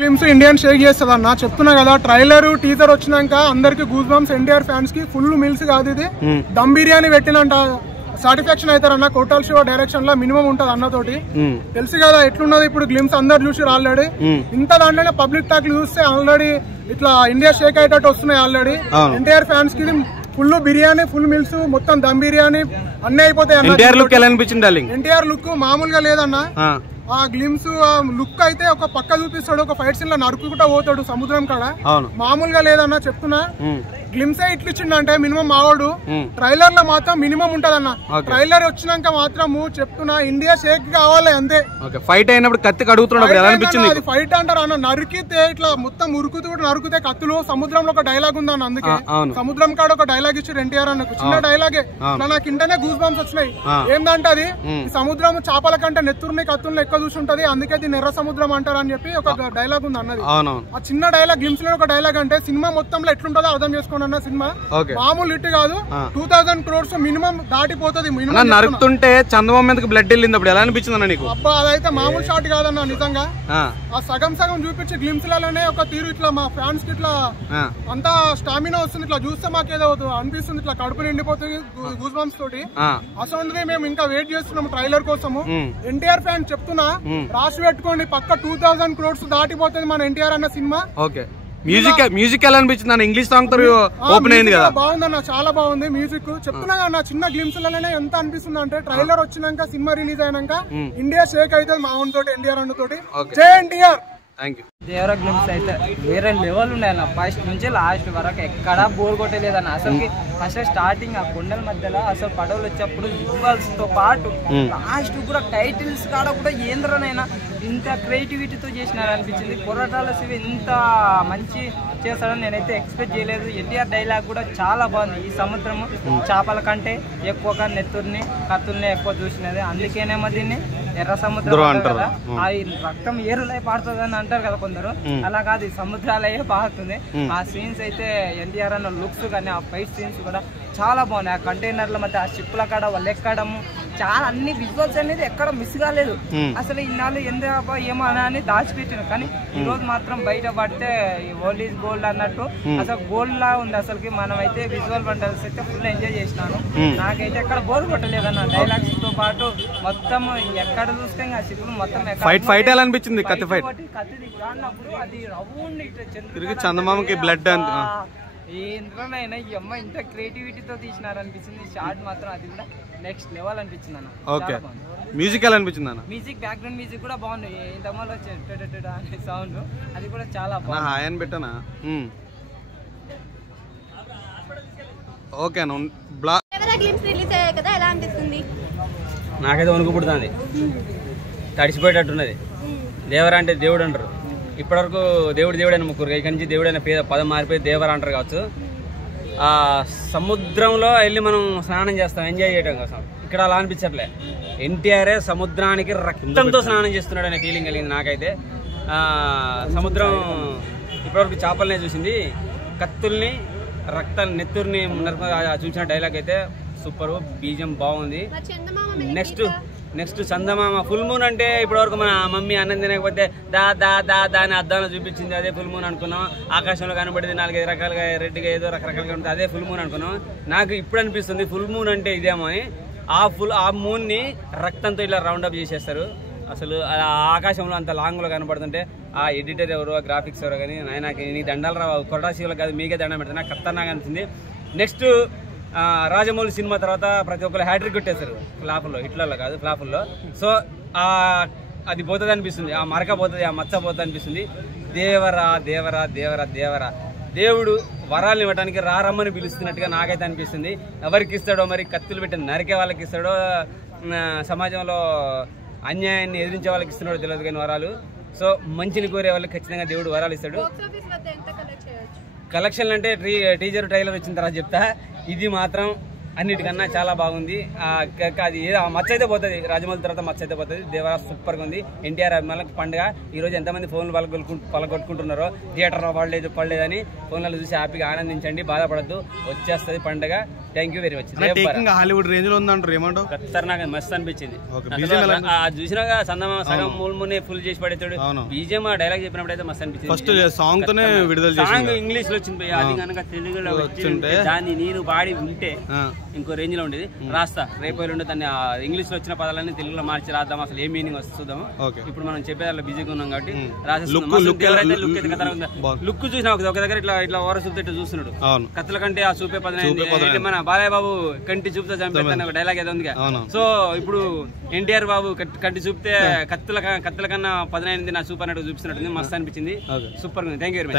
Films Indian Sheikh చేస్తుంది అన్న చెప్తున్నా కదా. ట్రైలర్ టీజర్ వచ్చినాక అందరికి గూస్ బంప్స్. ఎన్టీఆర్ ఫ్యాన్స్ కి ఫుల్ మీల్స్ కాదు ఇది. దమ్ బిర్యానీ పెట్టినంట సాటిస్ఫాక్షన్ అవుతారన్న. కోటల్ శివ డైరెక్షన్ లో మినిమం ఉంటది అన్నతోటి. తెలుసు కదా ఎట్లున్నది ఇప్పుడు గ్లిమ్స్ అందరు చూసి ఆల్రెడీ. ఇంత దాంట్లోనే పబ్లిక్ టాక్ చూస్తే ఆల్రెడీ ఇట్లా ఇండియా షేక్ అయ్యేటట్టు వస్తున్నాయి ఆల్రెడీ. ఎన్టీఆర్ ఫ్యాన్స్ కి ఫుల్ బిర్యానీ, ఫుల్ మిల్స్, మొత్తం దమ్ బిర్యానీ అన్ని అయిపోతాయి అన్న. ఎన్టీఆర్ లుక్ మామూలుగా లేదన్న. ఆ గ్లిమ్స్ లుక్ అయితే ఒక పక్క చూపిస్తాడు, ఒక ఫైట్ సీన్ లో నరుకుంటా పోతాడు సముద్రం కాడ. మామూలుగా లేదన్నా చెప్తున్నా. గ్లిమ్స్ ఇట్లు ఇచ్చిండంటే మినిమం మావాడు. ట్రైలర్ లో మాత్రం మినిమం ఉంటదన్న. ట్రైలర్ వచ్చినాక మాత్రం చెప్తున్నా ఇండియా షేక్ కావాలి అంతే. ఫైట్ అయినప్పుడు కత్తి కడుగుతున్నాడు. అది ఫైట్ అంటారు అన్న. నరికితే ఇట్లా మొత్తం ఉరుకుతూ నరుకుతే కత్తులు. సముద్రంలో ఒక డైలాగ్ ఉందన్న, అందుకే సముద్రం కాడ ఒక డైలాగ్ ఇచ్చాడు ఎన్టీఆర్ అన్న. చిన్న డైలాగే నాకు ఇంటనే గూస్ బంప్స్ వచ్చినాయి. ఏంటంటే అది సముద్రం చేపల కంటే నెత్తుర్ని కత్తుల్ని ఎక్కువ చూసి ఉంటది, అందుకే దీన్ని ఎర్ర సముద్రం అంటారు అని చెప్పి ఒక డైలాగ్ ఉంది అన్నది. ఆ చిన్న డైలాగ్ గ్లిమ్స్ లో ఒక డైలాగ్ అంటే సినిమా మొత్తంలో ఎట్లుంటుందో అర్థం చేసుకోండి అన్న. సినిమా మామూలు హిట్ కాదు. 2000 crores మినిమం దాటిపోతుంది. నరుకుతుంటే చందమామ మీదకి బ్లడ్ వెళ్ళింది, అప్పుడు ఎలా అనిపించింది అన్న నీకు? అబ్బా అదైతే మామూలు షాట్ కాదన్న నిజంగా. ఆ సగం సగం చూపించి గ్లిమ్స్ లలోనే ఒక తీరు ఇట్లా మా ఫ్యాన్స్ కి ఇట్లా అంతా స్టామినా వస్తుంది. ఇట్లా చూస్తే మాకేదో అనిపిస్తుంది, ఇట్లా కడుపు నిండిపోతుంది గూస్ బంప్స్ తోటి. అసలు మేము ఇంకా వెయిట్ చేస్తున్నాము ట్రైలర్ కోసము. ఎన్టీఆర్ ఫ్యాన్ చెప్తున్నా రాసి పెట్టుకోండి, పక్క 2000 crores దాటిపోతుంది మన ఎన్టీఆర్ అన్న సినిమా. మ్యూజిక్ ఎలా అనిపించింది అన్న? ఇంగ్లీష్ సాంగ్ తో ఓపెన్ అయింది కదా, బాగుందన్న, చాలా బాగుంది మ్యూజిక్. చెప్తున్నా అన్న చిన్న గ్లిమ్స్ లలోనే ఎంత అనిపిస్తుంది అంటే ట్రైలర్ వచ్చినాక సినిమా రిలీజ్ అయినాక ఇండియా షేక్ అవుతుంది మా ఓన్ తోటి, ఎన్టీఆర్ అన్న తోటి. జై ఎన్టీఆర్. దేవరా గ్లిమ్స్ అయితే వేరే లెవెల్ ఉన్నాయన్న. ఫస్ట్ నుంచి లాస్ట్ వరకు ఎక్కడా బోర్ కొట్టలేదన్న. అసలు స్టార్టింగ్ ఆ కొండల మధ్యలో అసలు పడవలు వచ్చేప్పుడు విజువల్స్ తో పాటు లాస్ట్ కూడా టైటిల్స్ కాడ కూడా ఏంద్రనైనా ఇంత క్రియేటివిటీతో చేసినారు అనిపించింది. కొరటాల శివ ఇంత మంచి చేస్తాడని నేనైతే ఎక్స్పెక్ట్ చేయలేదు. ఎన్టీఆర్ డైలాగ్ కూడా చాలా బాగుంది. ఈ సముద్రము చేపల కంటే ఎక్కువగా నెత్తుర్ని కత్తుల్ని ఎక్కువ చూసినది, అందుకేనేమో దీన్ని ఎర్ర సముద్రం అంటారు కదా. అది రక్తం ఏరులై పాడుతుంది అని అంటారు కదా కొందరు, అలా కాదు ఈ సముద్రాలయ్యే పారుతుంది. ఆ సీన్స్ అయితే ఎన్టీఆర్ అన్న లుక్స్ కానీ ఆ ఫైట్ సీన్స్ కూడా చాలా బాగున్నాయి. ఆ కంటైనర్ల మధ్య ఆ షిప్ల కాడ వాళ్ళు ఎక్కడము చాలా అన్ని విజువల్స్ అనేది ఎక్కడ మిస్ కాలేదు. అసలు ఇన్నాళ్ళు ఎందుకు ఏమో అని దాచిపెట్టాను, కానీ ఈ రోజు మాత్రం బయట పడితే ఓల్డ్ ఈజ్ గోల్డ్ అన్నట్టు అసలు గోల్డ్ లా ఉంది. అసలుకి మనం అయితే విజువల్ వంటల్స్ అయితే ఫుల్ ఎంజాయ్ చేసినాను. నాకైతే ఎక్కడ బోర్ కొట్టలేదన్న. డైలాగ్స్ తో పాటు మొత్తం ఎక్కడ చూస్తే ఆ షిప్లు మొత్తం ఫైట్ ఎలా అనిపించింది? కత్తి ఫైట్ కాడినప్పుడు అది రౌండ్ చందమామకి బ్లడ్ ఏంద్రనైనా ఈ అమ్మ ఇంత క్రియేటివిటీతో తీసినారు అనిపించింది. షార్ట్ మాత్రం అది కూడా నెక్స్ట్ లెవెల్ అనిపించింది అన్న. ఓకే, మ్యూజిక్ ఎలా అనిపించింది అన్న? మ్యూజిక్ బ్యాక్గ్రౌండ్ మ్యూజిక్ కూడా బాగుంది. ఇంతమంది వచ్చే అనే సౌండ్ అది కూడా చాలా బాగుంది. హాయ్ అని పెట్టానా? ఓకే అన్న. నాకైతే వణుకు పుడుతుంది, తడిసిపోయేటట్టున్నది. దేవరా అంటే దేవుడు అంటారు. ఇప్పటివరకు దేవుడైన ముగ్గురు, ఇక్కడి నుంచి దేవుడైన పదం మారిపోయి దేవరా అంటారు కావచ్చు. ఆ సముద్రంలో వెళ్ళి మనం స్నానం చేస్తాం ఎంజాయ్ చేయడం కోసం. ఇక్కడ అలా అనిపించట్లే. ఎన్టీఆర్ఏ సముద్రానికి రక్తంతో స్నానం చేస్తున్నాడు అనే ఫీలింగ్ కలిగింది నాకైతే. సముద్రం ఇప్పటివరకు చేపలనే చూసింది, కత్తుల్ని రక్తాన్ని నెత్తుర్ని చూసిన డైలాగ్ అయితే సూపర్. బీజం బాగుంది. నెక్స్ట్ చందమామ. ఫుల్ మూన్ అంటే ఇప్పటివరకు మన మమ్మీ అన్నం తినకపోతే దా దా దా దా అని అద్దాలను చూపించింది, అదే ఫుల్ మూన్ అనుకున్నాం. ఆకాశంలో కనబడింది 4-5 రకాలుగా రెడ్గా ఏదో రకరకాలుగా ఉంటుంది, అదే ఫుల్ మూన్ అనుకున్నాం. నాకు ఇప్పుడు అనిపిస్తుంది ఫుల్ మూన్ అంటే ఇదేమో అని. ఆ మూన్ ని రక్తంతో ఇలా రౌండ్ అప్ చేసేస్తారు. అసలు ఆకాశంలో అంత లాంగ్ లో కనబడుతుంటే ఆ ఎడిటర్ ఎవరు, ఆ గ్రాఫిక్స్ ఎవరు కానీ నాకు నీ దండాలు రావు, కొరటాశివులకు కాదు మీకే దండం పెడతా. నాకు ఖతర్నాగా అనిపించింది. నెక్స్ట్ రాజమౌళి సినిమా తర్వాత ప్రతి ఒక్కరు హ్యాట్రిక్ కొట్టేశారు ఫ్లాపుల్లో, హిట్లలో కాదు ఫ్లాపుల్లో. సో అది పోతుంది అనిపిస్తుంది, ఆ మరక పోతుంది, ఆ మచ్చ పోతుంది అనిపిస్తుంది. దేవరా దేవరా దేవరా దేవరా దేవుడు వరాలు ఇవ్వడానికి రారమ్మని పిలుస్తున్నట్టుగా నాకైతే అనిపిస్తుంది. ఎవరికి ఇస్తాడో మరి, కత్తులు పెట్టి నరికే వాళ్ళకి ఇస్తాడో, సమాజంలో అన్యాయాన్ని ఎదిరించే వాళ్ళకి ఇస్తున్నాడో తెలియదు కానీ వరాలు. సో మంచిని కోరే వాళ్ళకి ఖచ్చితంగా దేవుడు వరాలు ఇస్తాడు. కలెక్షన్లు అంటే టీజర్ ట్రైలర్ వచ్చిన తర్వాత చెప్తా. ఇది మాత్రం అన్నిటికన్నా చాలా బాగుంది. అది మచ్చ అయితే పోతుంది, రాజమౌళి తర్వాత మచ్చ అయితే పోతుంది. దేవరా సూపర్గా ఉంది. ఎన్టీఆర్ అభిమానులకు పండుగ. ఈరోజు ఎంతమంది ఫోన్లు పలగొట్టుకుంటున్నారో థియేటర్లో పడలేదని ఫోన్లలో చూసి హ్యాపీగా ఆనందించండి, బాధపడద్దు. వచ్చేస్తుంది పండుగ. Thank you very much. Taking Hollywood range లో ఉందంటారు, ఏమంటావు? నాకు మస్తు అనిపించింది. Okay. చూసినాగా సందమా సగం మూలమునే ఫుల్ చేసి పడేతాడు. బీజేఎం డైలాగ్ చెప్పినప్పుడు అయితే మస్తు అనిపించింది. ఫస్ట్ సాంగ్ తోనే విడుదల సాంగ్ ఇంగ్లీష్ లో వచ్చింది, అది కనుక తెలుగులో వచ్చింటే దాన్ని నేను పాడి ఉంటే ఇంకో రేంజ్ లో ఉండేది. రాస్తా రేపు ఎల్లుండి దాన్ని ఇంగ్లీష్ లో వచ్చిన పదాలన్నీ తెలుగులో మార్చి రాద్దాం, అసలు ఏ మీనింగ్ వస్తుందాం. ఇప్పుడు మనం చెప్పేదాన్ని బిజీగా ఉన్నాం కాబట్టి లుక్ చూసినా ఒక దగ్గర ఇట్లా ఇట్లా ఓర చూపుతే చూస్తున్నాడు. కత్తుల కంటే ఆ చూపే పదనైంది. మన బాలయ్య బాబు కంటి చూపుతో చంపేస్తాను ఒక డైలాగ్ ఏదో ఉంది. సో ఇప్పుడు ఎన్టీఆర్ బాబు కంటి చూపితే కత్తుల కన్నా పదనైంది నా చూపు అన్నట్టు చూపిస్తున్నట్టు మస్తు అనిపించింది. సూపర్ గా ఉంది. Thank you very much.